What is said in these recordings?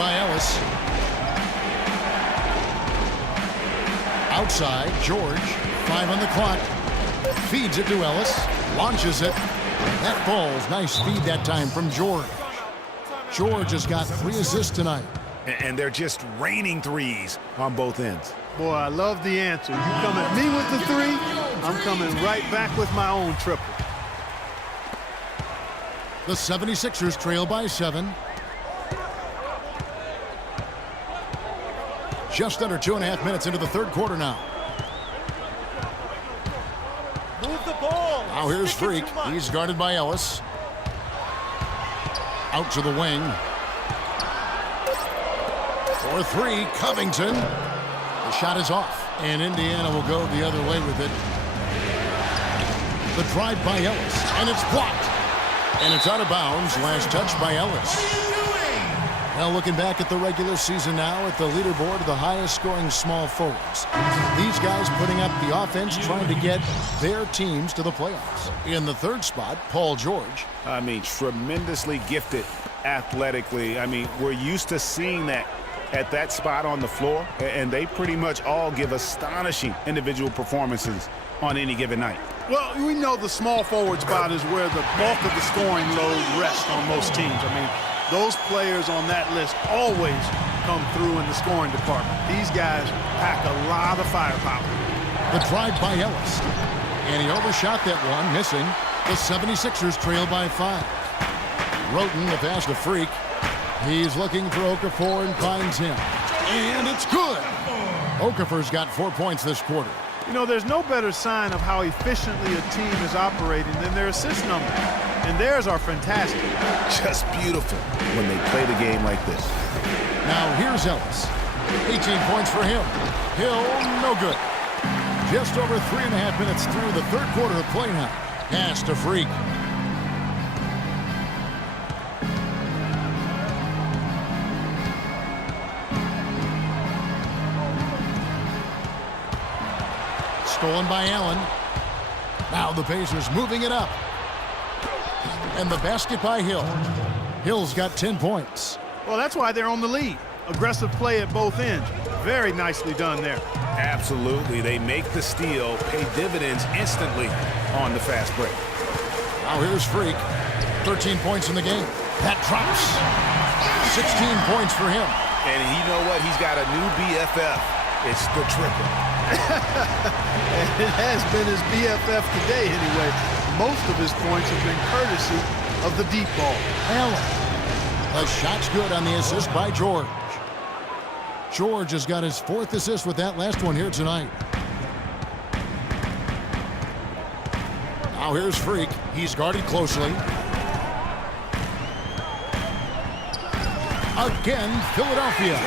by Ellis. Outside, George. 5 on the clock. Feeds it to Ellis. Launches it. That falls. Nice feed that time from George. George has got 3 assists tonight. And they're just raining threes on both ends. Boy, I love the answer. You come at me with the 3, I'm coming right back with my own triple. The 76ers trail by 7. Just under 2.5 minutes into the third quarter now. Move the ball. Now here's Freak. He's guarded by Ellis. Out to the wing. For 3, Covington. The shot is off, and Indiana will go the other way with it. The drive by Ellis, and it's blocked. And it's out of bounds. Last touch by Ellis. Now looking back at the regular season now at the leaderboard, the highest scoring small forwards. These guys putting up the offense, trying to get their teams to the playoffs. In the third spot, Paul George. I mean, tremendously gifted athletically. I mean, we're used to seeing that at that spot on the floor, and they pretty much all give astonishing individual performances on any given night. Well, we know the small forward spot is where the bulk of the scoring load rests on most teams. I mean, those players on that list always come through in the scoring department. These guys pack a lot of firepower. The drive by Ellis. And he overshot that one, missing. The 76ers trail by 5. Roten, the pass to Freak. He's looking for Okafor and finds him. And it's good. Okafor's got 4 points this quarter. You know, there's no better sign of how efficiently a team is operating than their assist numbers. And theirs are fantastic. Just beautiful when they play the game like this. Now here's Ellis. 18 points for him. Hill, no good. Just over 3.5 minutes through the third quarter of play now. Pass to Freak. Stolen by Allen. Now the Pacers moving it up. And the basket by Hill. Hill's got 10 points. Well, that's why they're on the lead. Aggressive play at both ends. Very nicely done there. Absolutely. They make the steal, pay dividends instantly on the fast break. Now here's Freak. 13 points in the game. That drops. 16 points for him. And you know what? He's got a new BFF. It's the triple. And it has been his BFF today anyway. Most of his points have been courtesy of the deep ball. Allen. The shot's good on the assist by George. George has got his 4th assist with that last one here tonight. Now here's Freak. He's guarded closely. Again, Philadelphia.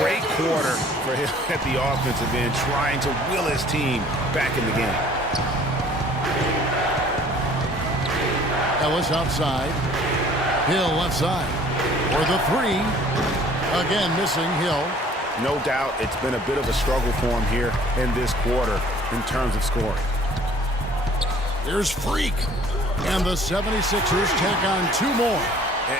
Great quarter for him at the offensive end, trying to will his team back in the game. Ellis outside. Hill left side. For the 3. Again, missing Hill. No doubt it's been a bit of a struggle for him here in this quarter in terms of scoring. Here's Freak. And the 76ers take on 2 more.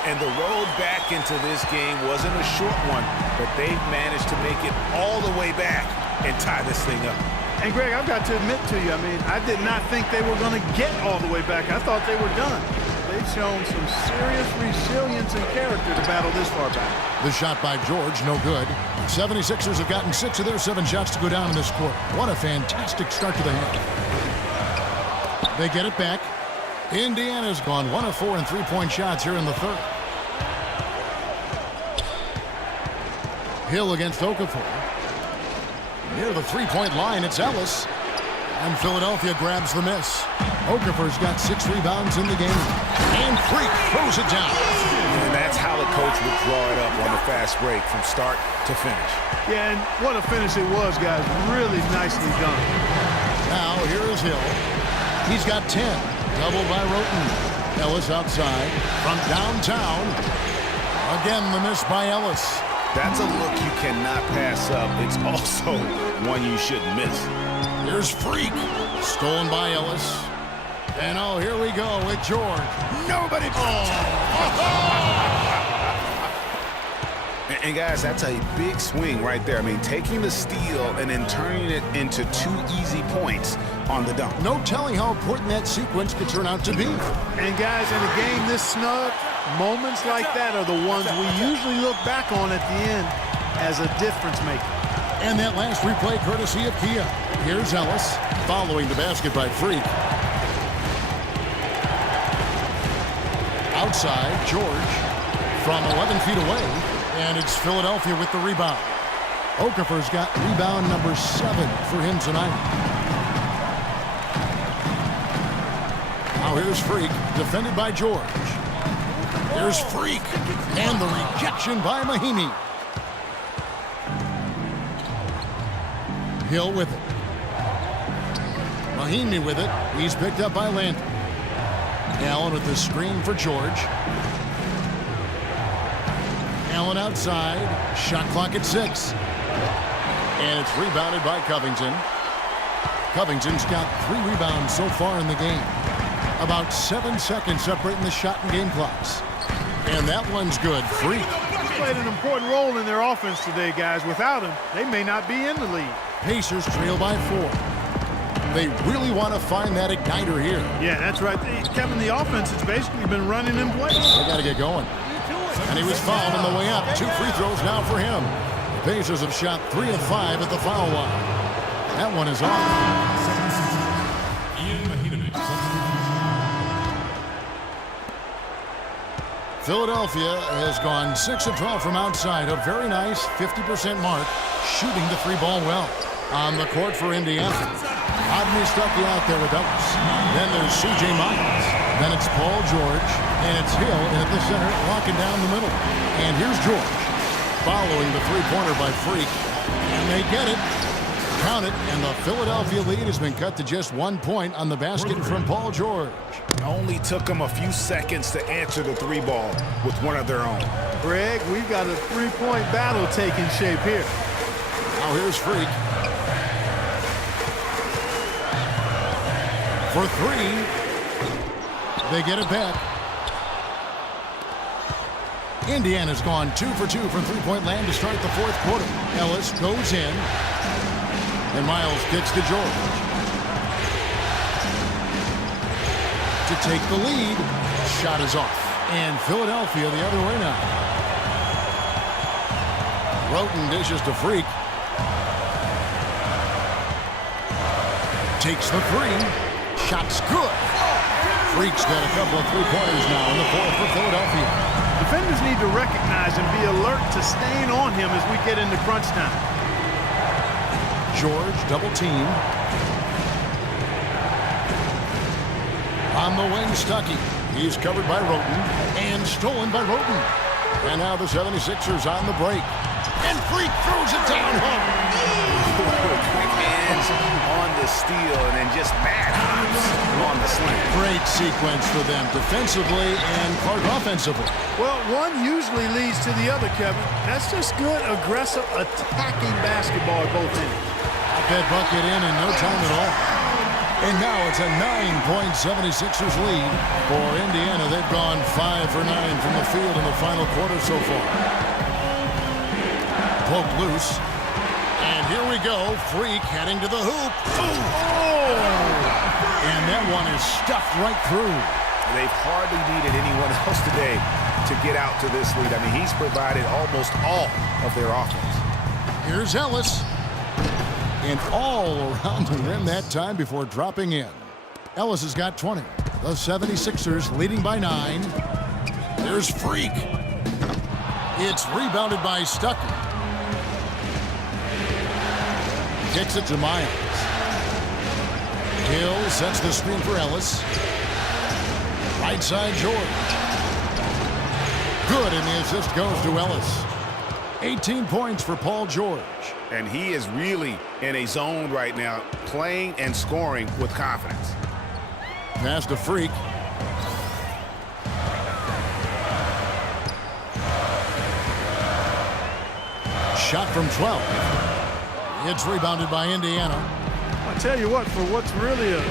And the road back into this game wasn't a short one, but they've managed to make it all the way back and tie this thing up. And Greg, I've got to admit to you, I mean, I did not think they were going to get all the way back. I thought they were done. They've shown some serious resilience and character to battle this far back. The shot by George, no good. 76ers have gotten 6 of their 7 shots to go down in this quarter. What a fantastic start to the half. They get it back. Indiana's gone 1 of 4 in 3-point shots here in the third. Hill against Okafor. Near the 3-point line, it's Ellis. And Philadelphia grabs the miss. Okafor's got 6 rebounds in the game. And Freak throws it down. And that's how the coach would draw it up on the fast break from start to finish. Yeah, and what a finish it was, guys. Really nicely done. Now, here is Hill. He's got 10. Doubled by Roten. Ellis outside. From downtown. Again, the miss by Ellis. That's a look you cannot pass up. It's also one you shouldn't miss. Here's Freak. Stolen by Ellis. And oh, here we go with George. Nobody. Oh. And And guys, that's a big swing right there. I mean, taking the steal and then turning it into 2 easy points on the dunk. No telling how important that sequence could turn out to be. And guys, in a game this snug, moments like that are the ones we usually look back on at the end as a difference maker. And that last replay courtesy of Kia. Here's Ellis following the basket by Freak. Outside, George from 11 feet away, and it's Philadelphia with the rebound. Okafor's got rebound number 7 for him tonight. Now here's Freak, defended by George. Here's Freak, and the rejection by Mahinmi. Hill with it. Mahinmi with it. He's picked up by Landry. Allen with the screen for George. Allen outside. Shot clock at 6. And it's rebounded by Covington. Covington's got 3 rebounds so far in the game. About 7 seconds separating the shot and game clocks. And that one's good. Freak. He's played an important role in their offense today, guys. Without him, they may not be in the lead. Pacers trail by 4. They really want to find that igniter here. Yeah, that's right. Kevin, the offense has basically been running in place. They got to get going. And he was fouled on the way up. 2 free throws now for him. The Pacers have shot 3 of 5 at the foul line. That one is off. Philadelphia has gone 6 of 12 from outside. A very nice 50% mark, shooting the 3-ball well. On the court for Indiana. Rodney Stuckey out there with Ellis. Then there's C.J. Miles. Then it's Paul George. And it's Hill at the center, locking down the middle. And here's George, following the 3-pointer by Freak. And they get it. Count it. And the Philadelphia lead has been cut to just 1 point on the basket from Paul George. Only took them a few seconds to answer the 3-ball with one of their own. Greg, we've got a 3-point battle taking shape here. Now here's Freak. For 3. They get it back. Indiana's gone 2 for 2 from 3-point land to start the 4th quarter. Ellis goes in. And Miles kicks to George. To take the lead. Shot is off. And Philadelphia the other way now. Roten dishes to Freak. Takes the 3. Shot's good. Freak's got a couple of 3-pointers now in the 4th for Philadelphia. Defenders need to recognize and be alert to staying on him as we get into crunch time. George double team. On the wing, Stuckey. He's covered by Roten and stolen by Roten. And now the 76ers on the break. And Freak throws it down home. Quick hands on the steal and then just bad hops on the slant. Great sequence for them defensively and Clark offensively. Well, one usually leads to the other, Kevin. That's just good, aggressive, attacking basketball at both ends. Got that bucket in no time at all. And now it's a 9-point 76ers lead for Indiana. They've gone 5 for 9 from the field in the final quarter so far. Poke loose. And here we go. Freak heading to the hoop. Oh! And that one is stuffed right through. They've hardly needed anyone else today to get out to this lead. I mean, he's provided almost all of their offense. Here's Ellis. And all around the rim that time before dropping in. Ellis has got 20. The 76ers leading by 9. There's Freak. It's rebounded by Stuckey. Kicks it to Miles. Hill sets the screen for Ellis. Right side, George. Good, and the assist goes to Ellis. 18 points for Paul George. And he is really in a zone right now, playing and scoring with confidence. Pass to Freak. Shot from 12. It's rebounded by Indiana. I tell you what, for what's really a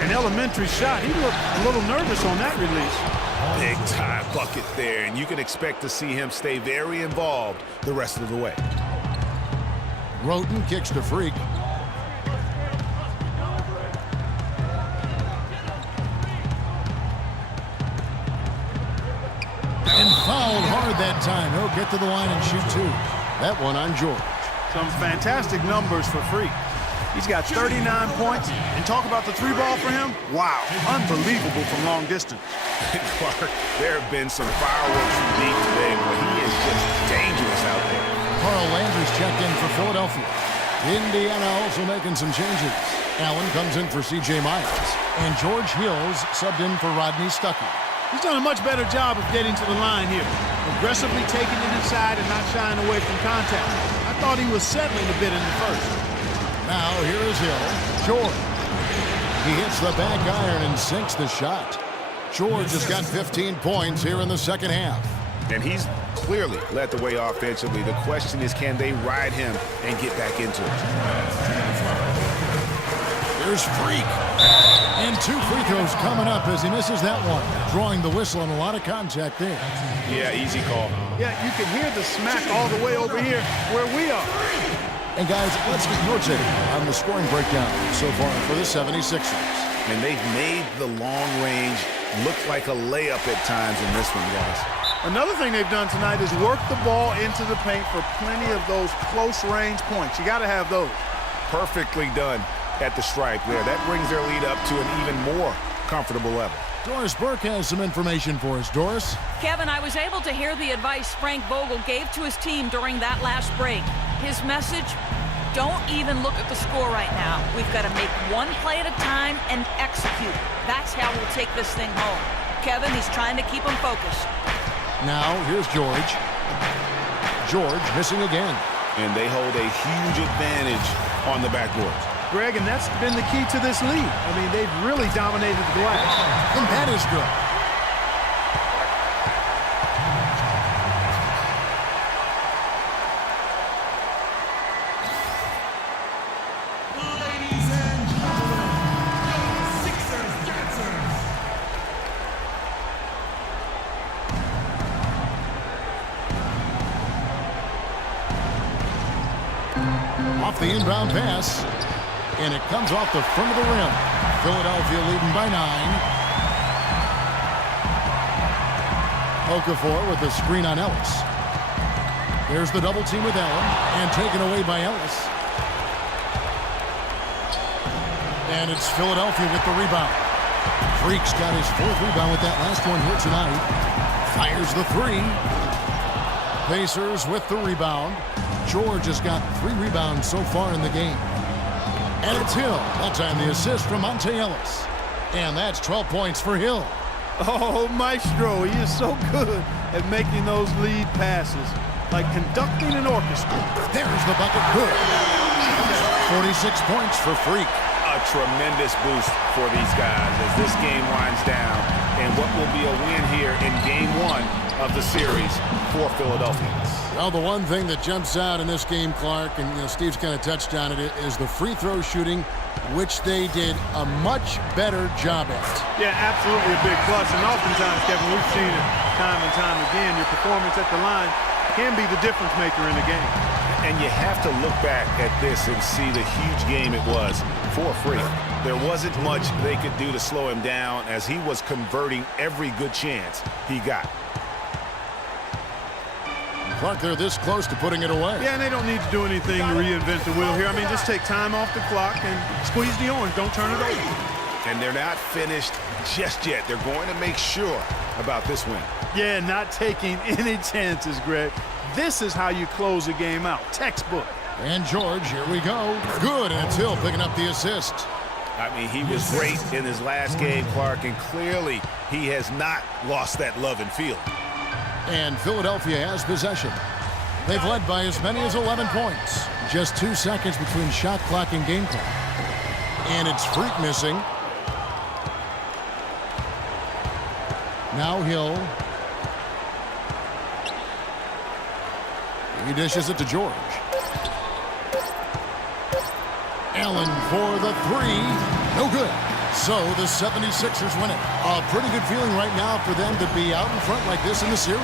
An elementary shot. He looked a little nervous on that release. Big time bucket there, and you can expect to see him stay very involved the rest of the way. Roten kicks to Freak. And fouled hard that time. He'll get to the line and shoot two. That one on George. Some fantastic numbers for Freak. He's got 39 points. And talk about the three ball for him. Wow, unbelievable from long distance. Clark, there have been some fireworks from deep today, but he is just dangerous out there. Carl Landry's checked in for Philadelphia. Indiana also making some changes. Allen comes in for C.J. Miles. And George Hills subbed in for Rodney Stuckey. He's done a much better job of getting to the line here. Aggressively taking it inside and not shying away from contact. I thought he was settling a bit in the first. Now here is Hill. George. He hits the back iron and sinks the shot. George has got 15 points here in the second half. And he's clearly led the way offensively. The question is, can they ride him and get back into it? Here's Freak. And two free throws coming up as he misses that one. Drawing the whistle and a lot of contact there. Yeah, easy call. Yeah, you can hear the smack all the way over here where we are. And guys, let's get your take on the scoring breakdown so far for the 76ers. And they've made the long range look like a layup at times in this one, guys. Another thing they've done tonight is work the ball into the paint for plenty of those close-range points. You got to have those. Perfectly done at the stripe there. That brings their lead up to an even more comfortable level. Doris Burke has some information for us. Doris? Kevin, I was able to hear the advice Frank Vogel gave to his team during that last break. His message, don't even look at the score right now. We've got to make one play at a time and execute. That's how we'll take this thing home. Kevin, he's trying to keep them focused. Now, here's George. George missing again. And they hold a huge advantage on the backboards. Greg, and that's been the key to this lead. I mean, they've really dominated the glass. And that is good. Ladies and gentlemen, your Sixers dancers. Off the inbound pass. And it comes off the front of the rim. Philadelphia leading by 9. Okafor with the screen on Ellis. There's the double team with Allen. And taken away by Ellis. And it's Philadelphia with the rebound. Freak's got his 4th rebound with that last one here tonight. Fires the 3. Pacers with the rebound. George has got 3 rebounds so far in the game. And it's Hill. That time the assist from Monte Ellis. And that's 12 points for Hill. Oh, Maestro, he is so good at making those lead passes. Like conducting an orchestra. There's the bucket. Good. 46 points for Freak. A tremendous boost for these guys as this game winds down. And what will be a win here in Game 1 of the series for Philadelphia. Well, the one thing that jumps out in this game, Clark, and Steve's kind of touched on it, is the free throw shooting, which they did a much better job at. Yeah, absolutely a big plus. And oftentimes, Kevin, we've seen it time and time again. Your performance at the line can be the difference maker in a game. And you have to look back at this and see the huge game it was for Freak. There wasn't much they could do to slow him down as he was converting every good chance he got. Clark, they're this close to putting it away. Yeah, and they don't need to do anything to reinvent the wheel here. I mean, just take time off the clock and squeeze the orange. Don't turn it over. And they're not finished just yet. They're going to make sure about this win. Yeah, not taking any chances, Greg. This is how you close a game out. Textbook. And George, here we go. Good, and it's Hill picking up the assist. I mean, he was great in his last game, Clark, and clearly he has not lost that love and feeling. And Philadelphia has possession. They've led by as many as 11 points. Just 2 seconds between shot clock and game clock. And it's Freak missing. Now Hill. He dishes it to George. Allen for the 3. No good. So the 76ers win it. A pretty good feeling right now for them to be out in front like this in the series.